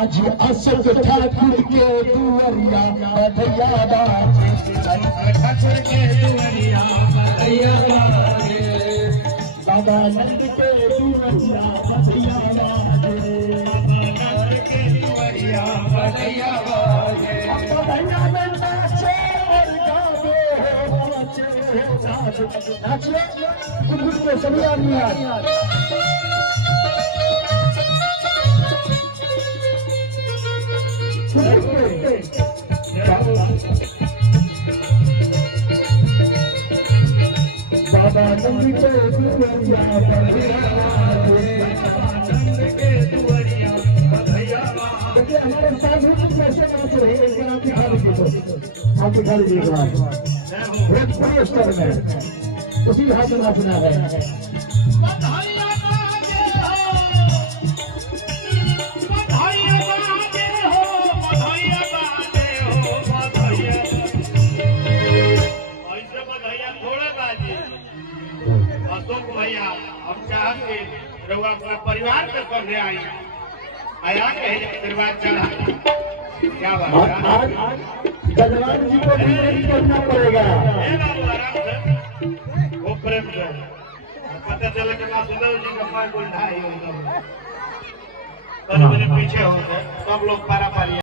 आज अशोक ठाकुर के दुआरिया बधैया बाजे, ठाकुर के दुआरिया बधैया बाजे, बाबा नंद के दुआरिया बधैया बाजे, नंद के दुआरिया बधैया बाजे। बधैया में नाचे और गावे हो, नाचे कुछ के सभी आदमी बाबा नंद के दुआरिया बधैया बाजे, नंद के दुआरिया बधैया बाजे। देखिए हमारे साथ कैसे नाच रहे हैं, एक बार आप दिखा लीजिए, आप दिखा लीजिए एक बार भोजपुरी स्तर में उसी हाथ में नाचना है। बधैया बाजे हो, बधैया बाजे हो, बधैया बाजे हो, बधैया। ऐसे बधैया थोड़े बाजे। अशोक भैया हम चाहते रउआ अपना परिवार के संगे आई आया के आशीर्वाद चढ़ा। क्या बात है? आज जजमान जी को भी नहीं करना पड़ेगा। ए बाबू आराम से वो प्रेम से पता चले कि माँ सुंदर जी का पाय कोई ढाई हो, तब मेरे पीछे होते सब लोग पारा पारी